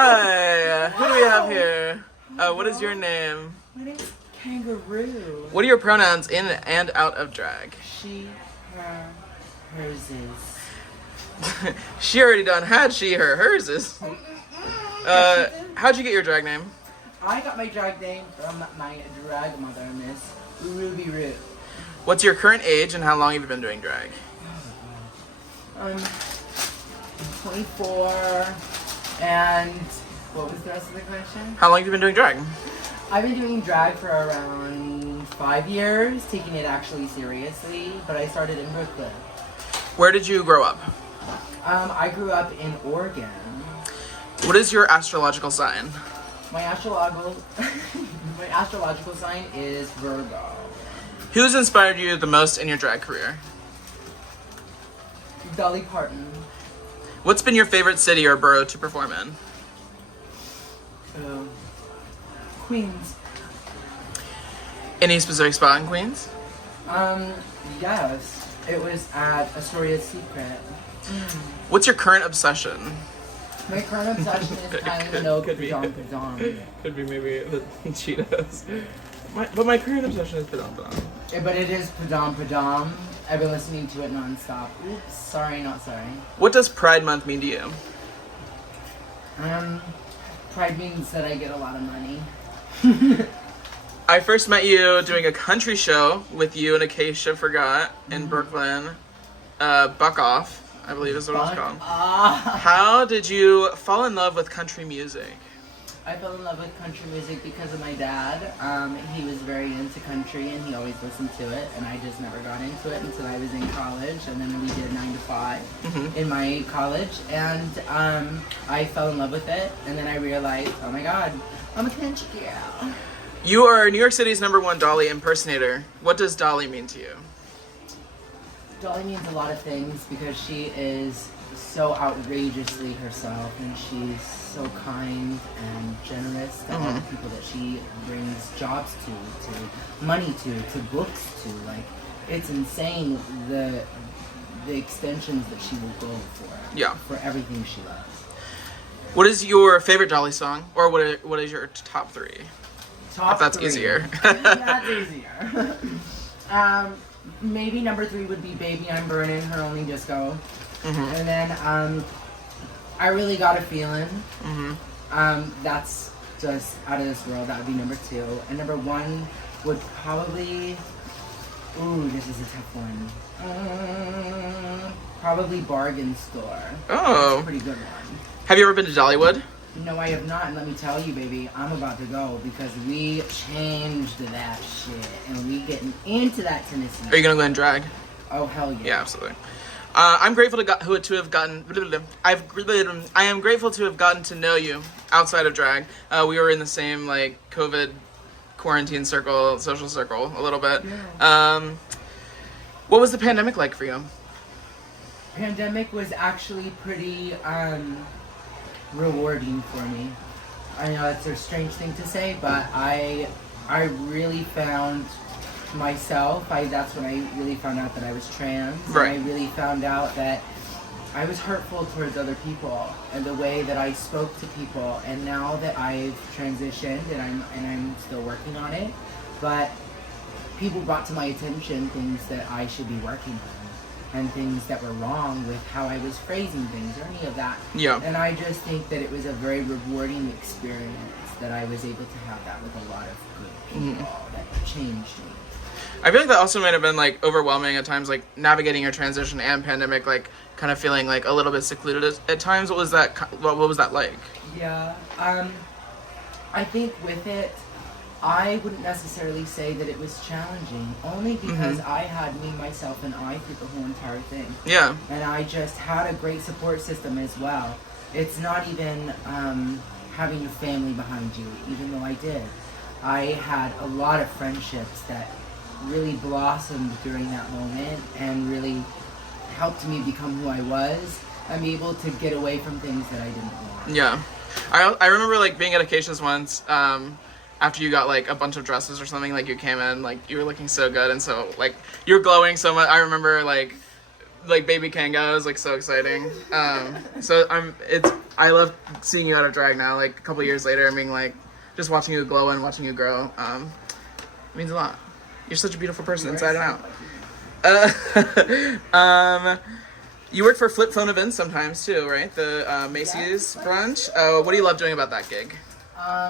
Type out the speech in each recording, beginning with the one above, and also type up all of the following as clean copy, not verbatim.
Hi, who do we have here? What is your name? My name is Kanga Roo. What are your pronouns in and out of drag? She, her, hers is. She already done had she, her, hers is. How'd you get your drag name? I got my drag name from my drag mother, Miss Ruby Roo. What's your current age and how long have you been doing drag? I'm 24, and what was the rest of the question? How long have you been doing drag? I've been doing drag for around 5 years, taking it actually seriously, but I started in Brooklyn. Where did you grow up? I grew up in Oregon. What is your astrological sign? My astrological sign is Virgo. Who's inspired you the most in your drag career? Dolly Parton. What's been your favorite city or borough to perform in? Queens. Any specific spot in Queens? Yes. It was at Astoria's Secret. What's your current obsession? My current obsession is kind of no Padam Padam. Could be maybe the Cheetos. But my current obsession is Padam Padam. But it is Padam Padam. I've been listening to it nonstop. Oops, sorry, not sorry. What does Pride Month mean to you? Pride means that I get a lot of money. I first met you doing a country show with you and Acacia Forgot in Brooklyn. Buck Off, I believe is what it was called. How did you fall in love with country music? I fell in love with country music because of my dad. He was very into country and he always listened to it, and I just never got into it until I was in college, and then we did 9 to 5 in my college, and I fell in love with it, and then I realized, oh my god, I'm a country girl. You are New York City's #1 Dolly impersonator. What does Dolly mean to you? Dolly means a lot of things because she is so outrageously herself, and she's so kind and generous to all the people that she brings jobs to money to books to. Like, it's insane the extensions that she will go for. Yeah. For everything she loves. What is your favorite Dolly song, or what is your top 3? If that's 3. easier. That's easier. Maybe number 3 would be "Baby I'm Burning," her only disco. And then I Really Got a Feeling. That's just out of this world. That would be number 2. And number 1 would probably, this is a tough one. Probably Bargain Store. Oh. That's a pretty good one. Have you ever been to Dollywood? No, I have not, and let me tell you, baby, I'm about to go because we changed that shit, and we getting into that Tennessee. Are you gonna go and drag? Oh, hell yeah. Yeah, absolutely. I'm grateful to have gotten. I am grateful to have gotten to know you outside of drag. We were in the same like COVID quarantine circle, social circle, a little bit. Yeah. What was the pandemic like for you? Pandemic was actually pretty rewarding for me. I know it's a strange thing to say, but I really found myself. That's when I really found out that I was trans. Right. And I really found out that I was hurtful towards other people and the way that I spoke to people. And now that I've transitioned and I'm still working on it, but people brought to my attention things that I should be working on and things that were wrong with how I was phrasing things or any of that. Yeah. And I just think that it was a very rewarding experience that I was able to have that with a lot of good people that changed me. I feel like that also might have been like overwhelming at times, like navigating your transition and pandemic, like kind of feeling like a little bit secluded at times. What was that like? Yeah. I think with it, I wouldn't necessarily say that it was challenging, only because I had me, myself, and I through the whole entire thing. Yeah. And I just had a great support system as well. It's not even having a family behind you, even though I did. I had a lot of friendships that really blossomed during that moment and really helped me become who I was and be able to get away from things that I didn't want. Yeah. I remember like being at Acacia's once, after you got like a bunch of dresses or something, like you came in, like you were looking so good and so like you were glowing so much. I remember like baby Kanga was like so exciting. So I love seeing you out of drag now, like a couple years later, and being like, just watching you glow and watching you grow. It means a lot. You're such a beautiful person inside and out. You work for Flip Phone Events sometimes too, right? The Macy's brunch. What do you love doing about that gig?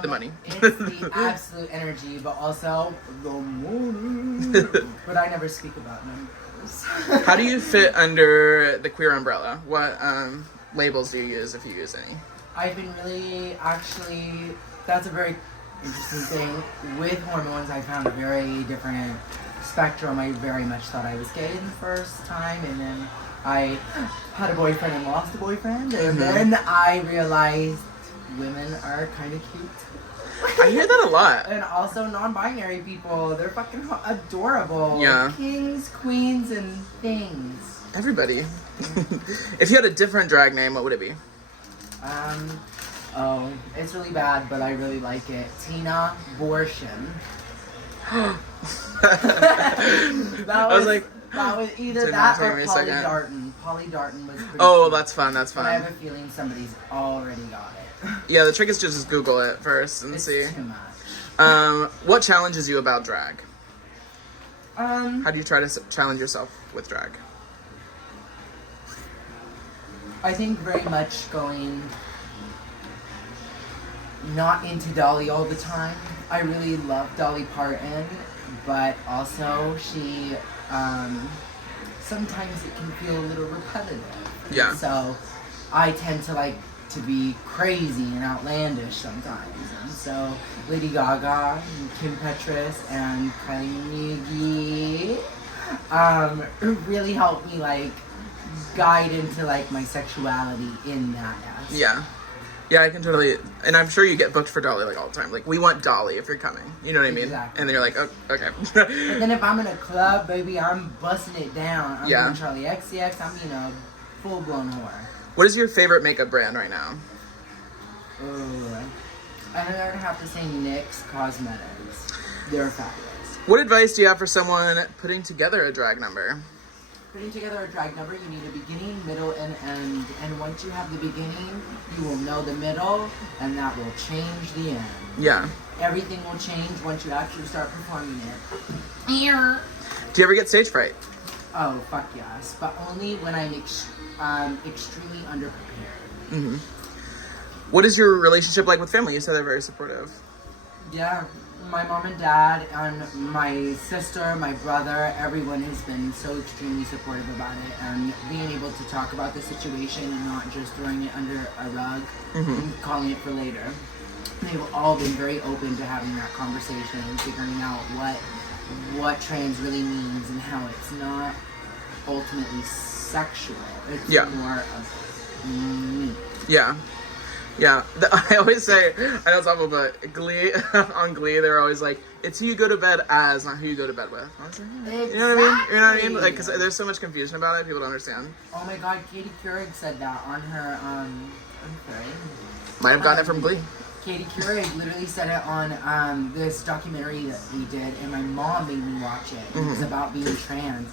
The money. It's the absolute energy, but also the money. But I never speak about numbers. How do you fit under the queer umbrella? What labels do you use, if you use any? I've been that's a very interesting thing. With hormones, I found a very different spectrum. I very much thought I was gay the first time, and then I had a boyfriend and lost a boyfriend, and then I realized women are kind of cute. I hear that a lot. And also non-binary people, they're fucking adorable. Yeah. Kings, queens, and things. Everybody. If you had a different drag name, what would it be? Oh, it's really bad, but I really like it. Tina Bortion. That was either that or Polly Darton. Polly Darton was pretty cute. That's fun, that's fun. But I have a feeling somebody's already got it. Yeah, the trick is to just Google it first and see. It's too much. What challenges you about drag? How do you try to challenge yourself with drag? I think very much going not into Dolly all the time. I really love Dolly Parton, but also she, sometimes it can feel a little repetitive. Yeah. So I tend to like to be crazy and outlandish sometimes. And so Lady Gaga, and Kim Petras, and Kylie Minogue really helped me like guide into like my sexuality in that aspect. Yeah. Yeah, I can totally, and I'm sure you get booked for Dolly like all the time. Like, we want Dolly if you're coming. You know what I mean? Exactly. And then you're like, oh, okay. But then if I'm in a club, baby, I'm busting it down. I'm Yeah. doing Charlie XCX. I'm being a full-blown whore. What is your favorite makeup brand right now? Oh, I think I would have to say NYX Cosmetics. They're fabulous. What advice do you have for someone putting together a drag number? Putting together a drag number, you need a beginning, middle, and end. And once you have the beginning, you will know the middle, and that will change the end. Yeah. Everything will change once you actually start performing it. Do you ever get stage fright? Oh, fuck yes. But only when I'm extremely underprepared. Mm-hmm. What is your relationship like with family? You said they're very supportive. Yeah, my mom and dad and my sister, my brother, everyone has been so extremely supportive about it, and being able to talk about the situation and not just throwing it under a rug and calling it for later. They've all been very open to having that conversation and figuring out what trans really means and how it's not ultimately sexual. It's more of me. Yeah. Yeah, I always say, I know it's awful, but Glee, on Glee, they're always like, it's who you go to bed as, not who you go to bed with. I was like, Exactly. You know what I mean? You know what I mean? Like, because there's so much confusion about it, people don't understand. Oh my god, Katie Couric said that on her, I'm sorry. Might have gotten it from Glee. Katie Couric literally said it on this documentary that we did, and my mom made me watch it. It was about being trans.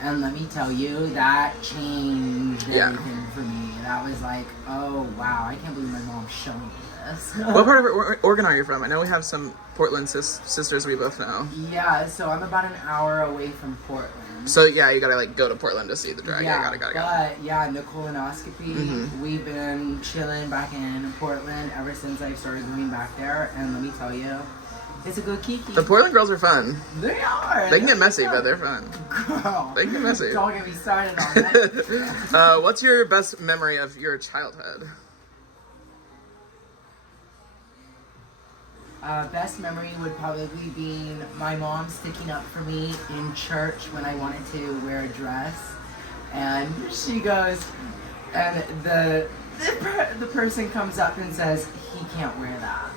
And let me tell you, that changed everything for me. That was like, oh wow, I can't believe my mom's showing me this. What part of Oregon are you from? I know we have some Portland sisters we both know. Yeah, so I'm about an hour away from Portland. So yeah, you gotta like go to Portland to see the drag. Yeah, gotta go. But yeah, the colonoscopy, we've been chilling back in Portland ever since I started going back there. And let me tell you, it's a good kiki. The Portland girls are fun. They are. They can get messy, but they're fun. Girl, they can get messy. Don't get me started on that. What's your best memory of your childhood? Best memory would probably be my mom sticking up for me in church when I wanted to wear a dress. And she goes, and the person comes up and says, he can't wear that.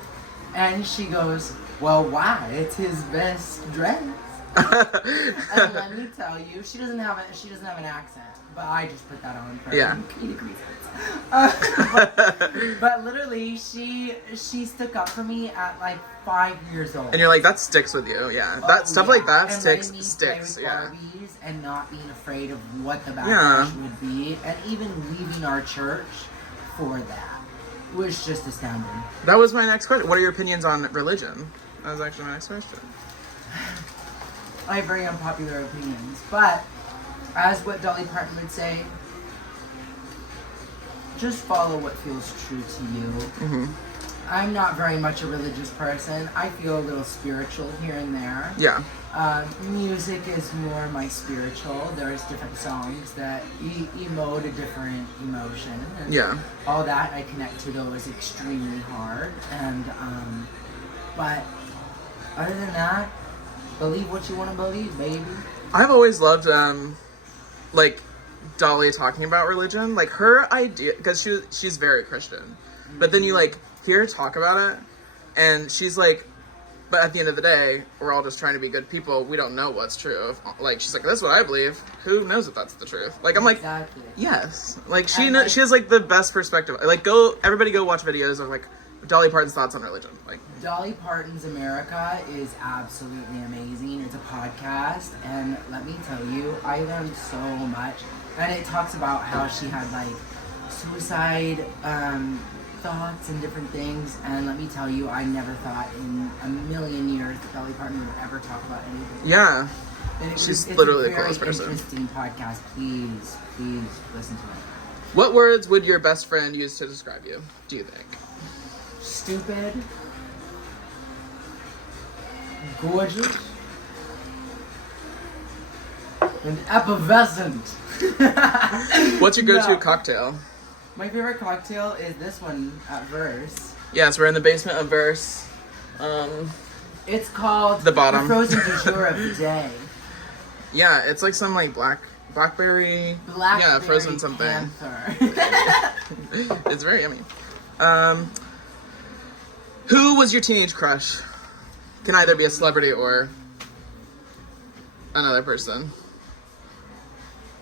And she goes, well, why? It's his best dress. And let me tell you, she doesn't have an accent, but I just put that on for comedic reasons. But literally, she stuck up for me at like 5 years old. And you're like, that sticks with you, That stuff like that and sticks. With Barbies and not being afraid of what the backlash would be, and even leaving our church for that. was just astounding. That was my next question. What are your opinions on religion? That was actually my next question. I have very unpopular opinions, but as what Dolly Parton would say, just follow what feels true to you. Mm-hmm. I'm not very much a religious person. I feel a little spiritual here and there. Yeah. Music is more my spiritual. There's different songs that emote a different emotion. And yeah. All that I connect to those extremely hard. And but other than that, believe what you want to believe, baby. I've always loved like Dolly talking about religion, like her idea, because she's very Christian, mm-hmm. but then you like hear her talk about it, and she's like, but at the end of the day, we're all just trying to be good people. We don't know what's true. Like, she's like, that's what I believe. Who knows if that's the truth? Like, I'm like, exactly. Yes. Like, she has like the best perspective. Like, everybody go watch videos of like Dolly Parton's thoughts on religion. Like, Dolly Parton's America is absolutely amazing. It's a podcast, and let me tell you, I learned so much. And it talks about how she had like suicide thoughts and different things. And let me tell you, I never thought in a million years that Dolly Parton would ever talk about anything. Yeah. It's literally the coolest person. It's a very interesting podcast. Please listen to it. What words would your best friend use to describe you, do you think? Stupid. Gorgeous. And effervescent. What's your go-to cocktail? My favorite cocktail is this one at Verse. Yes, we're in the basement of Verse. It's called the bottom. The Frozen du jour of the day. Yeah, it's like some like blackberry. Yeah, frozen something. It's very yummy. Who was your teenage crush? Can either be a celebrity or another person.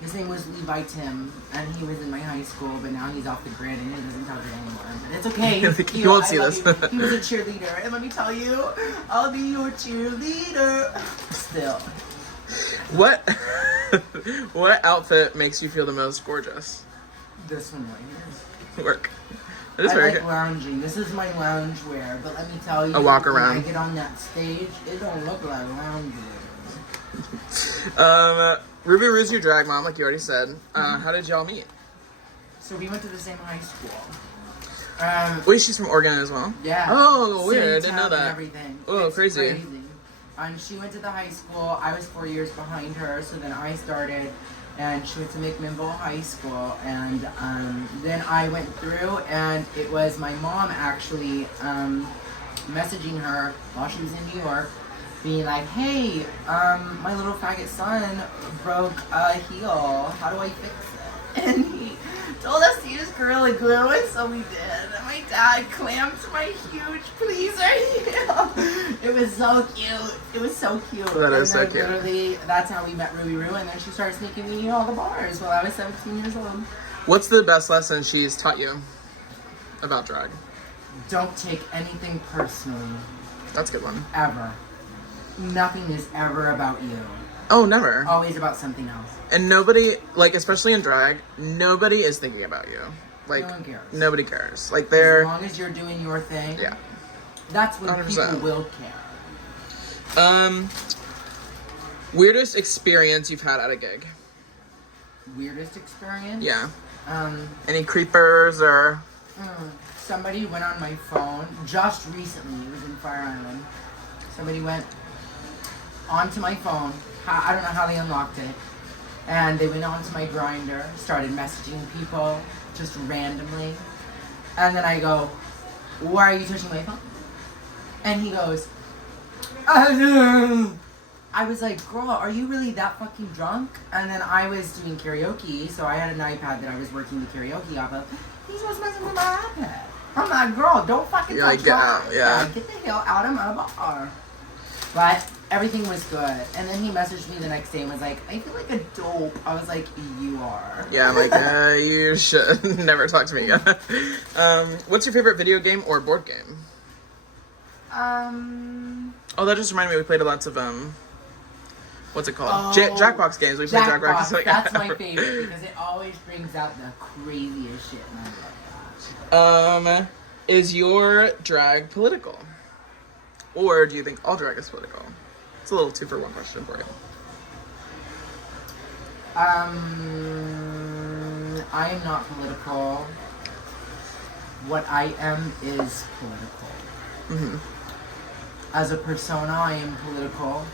His name was Levi Tim, and he was in my high school, but now he's off the grid and he doesn't talk to me anymore. But it's okay. You won't see this. He was a cheerleader, and let me tell you, I'll be your cheerleader. Still. What outfit makes you feel the most gorgeous? This one right here. Work. It is very like lounging. This is my lounge wear, but let me tell you, a walk around. When I get on that stage, it don't look like lounge wear. Ruby Roo's your drag mom, like you already said. How did y'all meet? So we went to the same high school. Wait, she's from Oregon as well? Yeah. Oh, weird. I didn't know that. Everything. Oh, it's crazy. And she went to the high school. I was 4 years behind her, so then I started, and she went to McMinnville High School, and then I went through, and it was my mom actually messaging her while she was in New York, being like, hey, my little faggot son broke a heel. How do I fix it? And he told us to use Gorilla Glue, and so we did. And my dad clamped my huge pleaser heel. It was so cute. It was so cute. That is so cute. Literally, that's how we met Ruby Roo, and then she started sneaking me in all the bars while I was 17 years old. What's the best lesson she's taught you about drag? Don't take anything personally. That's a good one. Ever. Nothing is ever about you. Oh, never. Always about something else. And nobody, like, especially in drag, nobody is thinking about you. Like, no one cares. Nobody cares. Like, they're... As long as you're doing your thing. Yeah. That's when 100%. people will care. Weirdest experience you've had at a gig? Weirdest experience? Yeah. Any creepers or... Somebody went on my phone just recently. It was in Fire Island. Somebody went onto my phone. I don't know how they unlocked it. And they went onto my Grindr, started messaging people just randomly. And then I go, why are you touching my phone? And he goes, I was like, girl, are you really that fucking drunk? And then I was doing karaoke, so I had an iPad that I was working the karaoke off of. He's just messing with my iPad. I'm like, girl, don't fucking touch my iPad. Yeah. Get the hell out of my bar. But everything was good. And then he messaged me the next day and was like, I feel like a dope. I was like, you are. Yeah, I'm like, you should never talk to me again. What's your favorite video game or board game? Oh, that just reminded me, we played lots of, what's it called? Jackbox games. We played Jackbox. That's my favorite because it always brings out the craziest shit, and I love that. Is your drag political? Or do you think all drag is political? It's a little 2-for-1 question for you. I am not political. What I am is political. Mm-hmm. As a persona, I am political.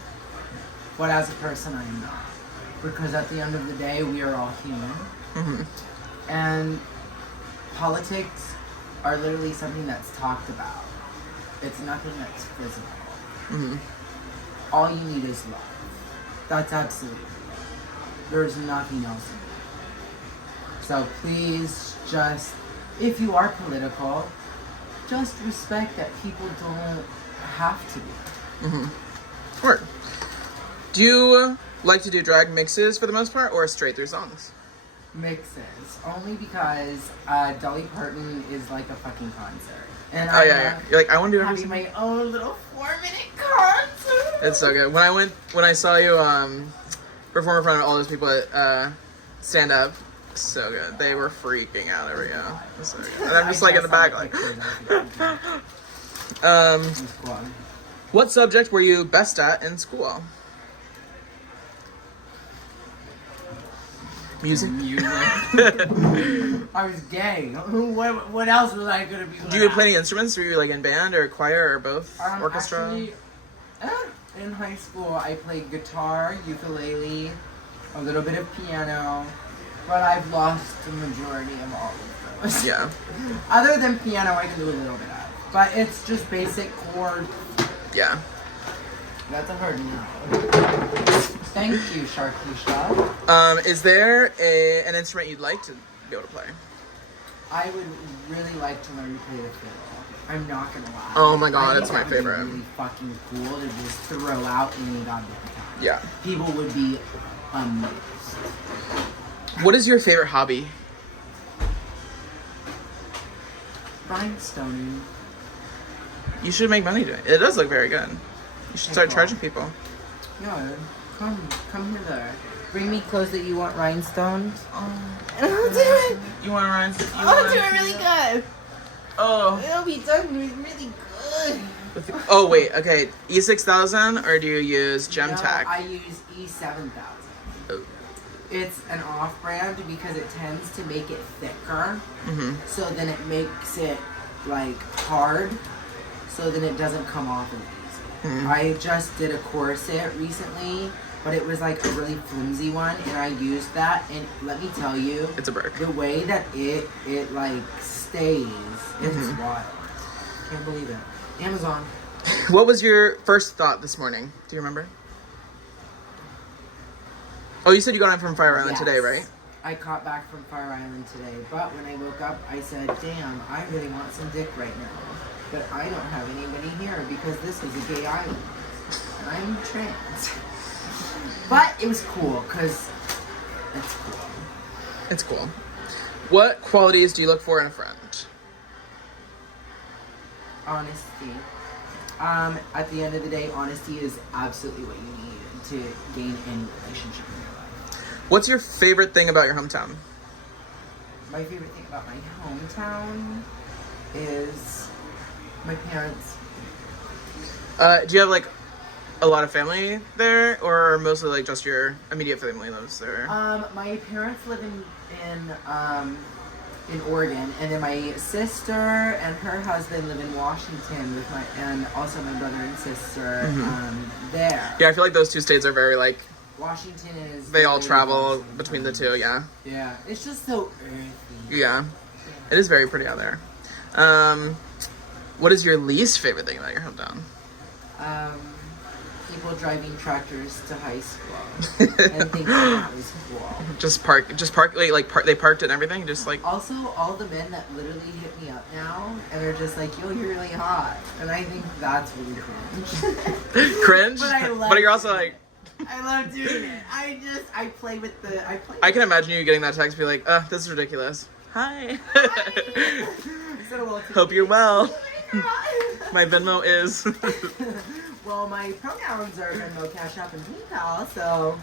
But as a person, I am not. Because at the end of the day, we are all human. Mm-hmm. And politics are literally something that's talked about. It's nothing that's physical. Mm-hmm. All you need is love. That's absolutely it. There's nothing else in it. So please just, if you are political, just respect that people don't have to be. Mm-hmm. Word. Do you like to do drag mixes for the most part, or straight through songs? Mixes. Only because Dolly Parton is like a fucking concert. And Oh yeah. You're like, I want to do having my own little 4-minute concert. It's so good. When I saw you perform in front of all those people at stand up, so good. They were freaking out over you. It was so good. And I'm just like in the back, like. What subject were you best at in school? Music. I was gay. What else was I gonna be? Do you play any instruments? Were you like in band or choir or both? Orchestra? Actually, in high school, I played guitar, ukulele, a little bit of piano, but I've lost the majority of all of those. Yeah. Other than piano, I can do a little bit of, but it's just basic chord. Yeah. That's a hard no. Thank you, Sharkeisha. Is there an instrument you'd like to be able to play? I would really like to learn to play the fiddle. I'm not gonna lie. Oh my god, I it's think my that would be favorite. really fucking cool to just throw out any goddamn time. Yeah. People would be amazed. What is your favorite hobby? Rhinestoning. You should make money doing it. It does look very good. You should start charging people. No, come hither. Bring me clothes that you want rhinestoned. And I'll do it. You want to rhinestone? I'll do it really good. Oh. It'll be done really good. Oh wait, okay. E6000 or do you use Gemtech? No, I use E7000. Oh. It's an off-brand because it tends to make it thicker. Mm-hmm. So then it makes it like hard. So then it doesn't come off as easy. Mm-hmm. I just did a corset recently, but it was like a really flimsy one, and I used that, and let me tell you, It's a Pörq. the way that it like stays, it's Mhm. wild. Can't believe it. Amazon. What was your first thought this morning? Do you remember? Oh, you said you got in from Fire Island today, Yes. right? I caught back from Fire Island today, but when I woke up, I said, damn, I really want some dick right now. But I don't have anybody here because this is a gay island. And I'm trans. But it was cool, because it's cool. It's cool. What qualities do you look for in a friend? Honesty. At the end of the day, honesty is absolutely what you need to gain any relationship in your life. What's your favorite thing about your hometown? My favorite thing about my hometown is my parents. Do you have like a lot of family there, or mostly like just your immediate family lives there? My parents live in Oregon, and then my sister and her husband live in Washington with and also my brother and sister there. Yeah, I feel like those two states are very like Washington is. they all travel between the two. Yeah. Yeah, it's just so earthy. Yeah, it is very pretty out there. What is your least favorite thing about your hometown? People driving tractors to high school and thinking that was cool. Just park. They parked it and everything. Just like Also, all the men that literally hit me up now and are just like, yo, you're really hot. And I think that's really cringe. cringe. But I love But you're also like. I love doing it. I play with the, I can imagine you getting that text, and be like, this is ridiculous. Hi. Hope you're well. My Venmo is. Well, my pronouns are Venmo, Cash App, and PayPal, so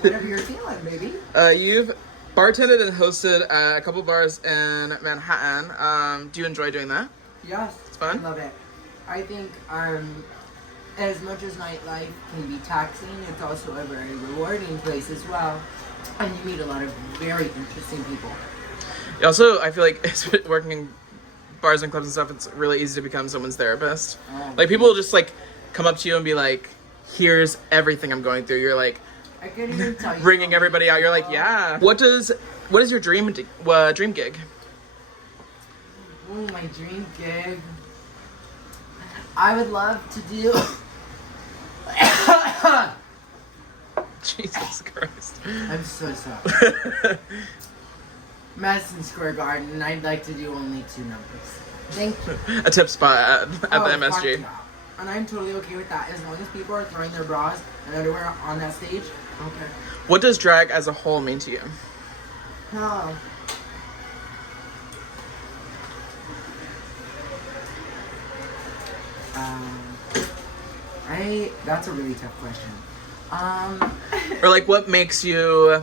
whatever you're feeling, baby. bartended and hosted a couple bars in Manhattan. Do you enjoy doing that? Yes. It's fun? I love it. I think as much as nightlife can be taxing, it's also a very rewarding place as well. And you meet a lot of very interesting people. Also, I feel like working in bars and clubs and stuff, it's really easy to become someone's therapist. Oh. Like, people will just, like, come up to you and be like, here's everything I'm going through. You're like, I can't even tell you. Bringing everybody out. You're like, yeah. What is your dream gig? Oh, my dream gig. I would love to do. Jesus Christ. I'm so sorry. Madison Square Garden. I'd like to do only 2 numbers. Thank you. A tip spot at the MSG. Fuck yeah. And I'm totally okay with that as long as people are throwing their bras and underwear on that stage. Okay. What does drag as a whole mean to you? Oh. That's a really tough question. Or like, what makes you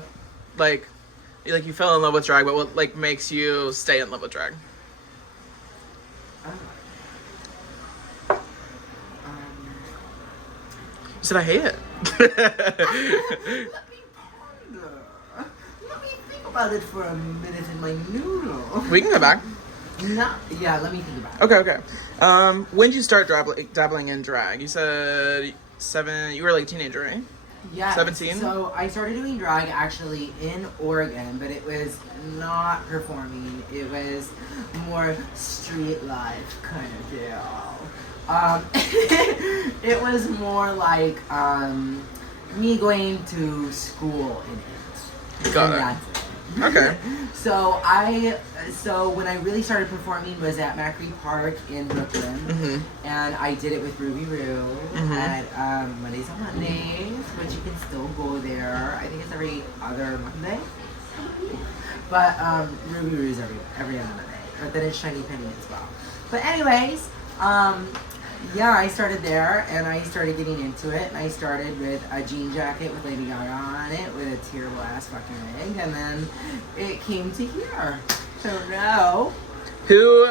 like you fell in love with drag, but what like makes you stay in love with drag? You said I hate it. Let me ponder. Let me think about it for a minute in my noodle. We can go back. Yeah, let me think about it. Okay. When did you start dabbling in drag? You said 7. You were like a teenager, right? Yeah. 17? So I started doing drag actually in Oregon, but it was not performing. It was more street life kind of deal. It was more like me going to school in it. Got it. That's it. Okay. So when I really started performing was at Macri Park in Brooklyn, and I did it with Ruby Roo at Mondays on Mondays, which you can still go there. I think it's every other Monday, but Ruby Roo is every other Monday. But then it's Shiny Penny as well. But anyways, yeah, I started there, and I started getting into it, and I started with a jean jacket with Lady Gaga on it, with a terrible ass fucking wig, and then it came to here. So now... Who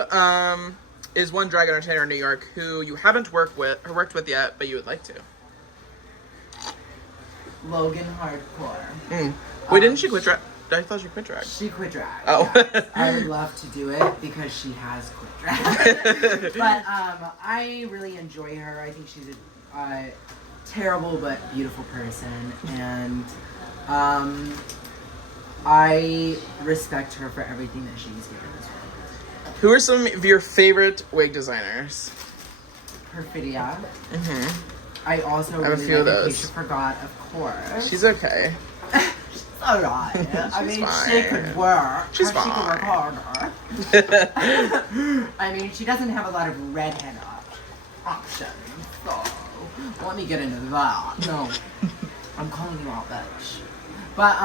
is one drag entertainer in New York who you haven't worked with yet, but you would like to? Logan Hardcore. Wait, didn't she quit drag? I thought she quit drag. She quit drag. Oh. Yes. I would love to do it because she has quit drag. But I really enjoy her. I think she's a terrible but beautiful person. And I respect her for everything that she's given this world. Who are some of your favorite wig designers? Perfidia. I also I have a really few of like those. Acacia Forgot, of course. She's okay. Alright. I mean, she could work. She's She could work fine. harder. I mean, she doesn't have a lot of redhead options. So, let me get into that. No. I'm calling you out, bitch. But,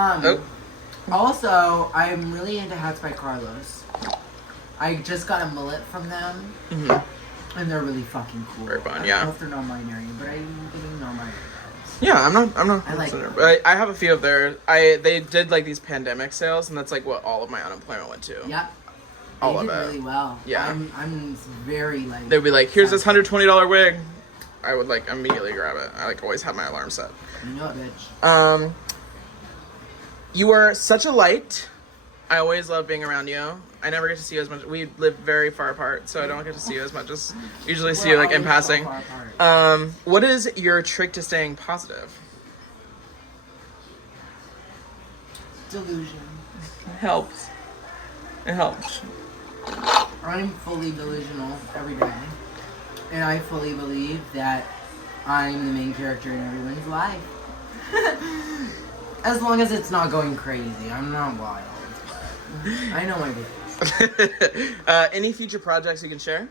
also, I'm really into Hats by Carlos. I just got a mullet from them. And they're really fucking cool. Very fun, I yeah. don't know if they're non-binary, but I'm getting non-binary. Yeah, I'm not. I like them. But I have a few of their. They did like these pandemic sales, and that's like what all of my unemployment went to. Yep. All They of did it. really well. Yeah. I'm very like. They'd be like, "Here's this $120 wig." I would like immediately grab it. I like always have my alarm set. You know it, bitch. You are such a light. I always love being around you. I never get to see you as much. We live very far apart, so I don't get to see you as much as usually see you like in passing. So far apart. What is your trick to staying positive? Delusion. It helps. It helps. I'm fully delusional every day. And I fully believe that I'm the main character in everyone's life. As long as it's not going crazy. I'm not wild. But I know my business. Any future projects you can share?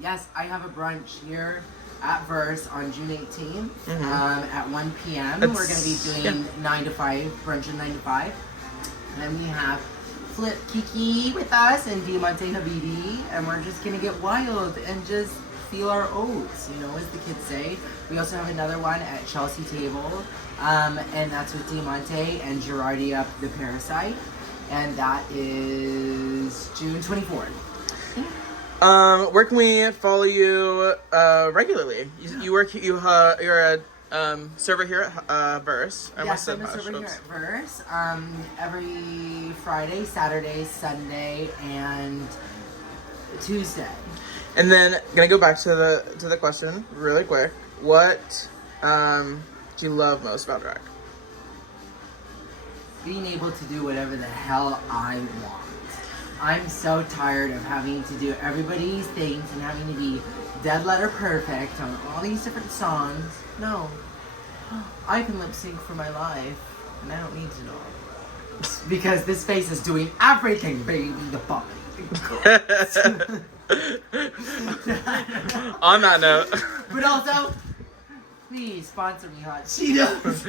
Yes, I have a brunch here at Verse on June 18th at 1 p.m. We're going to be doing 9 to 5, brunch at 9 to 5. And we have Flip Kiki with us and Diamante Habidi. And we're just going to get wild and just feel our oats, you know, as the kids say. We also have another one at Chelsea Table, and that's with Diamante and Gerardia the Parasite, and that is June 24th. Where can we follow you regularly? You're a server here at Verse. Yes, I'm a server here at Verse. Every Friday, Saturday, Sunday, and Tuesday. And then gonna go back to the question really quick. What do you love most about drag? Being able to do whatever the hell I want. I'm so tired of having to do everybody's things and having to be dead letter perfect on all these different songs. No. I can lip sync for my life, and I don't need to know. Because this face is doing everything, baby. The body. On that note. But also, please sponsor me, Hot Cheetos.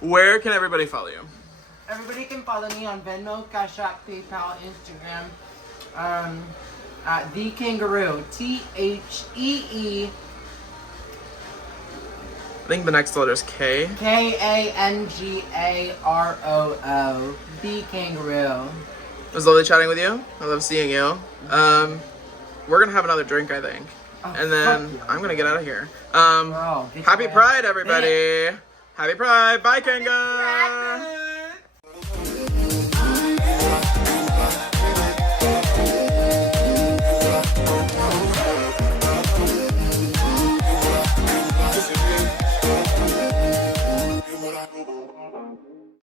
Where can everybody follow you? Everybody can follow me on Venmo, Cash App, PayPal, Instagram, at The Kanga Roo, THEE. I think the next letter is K. KANGAROO. The Kanga Roo. It was lovely chatting with you. I love seeing you. We're gonna have another drink, I think. And then I'm gonna get out of here. Happy Pride, everybody. Happy Pride. Bye, Kanga.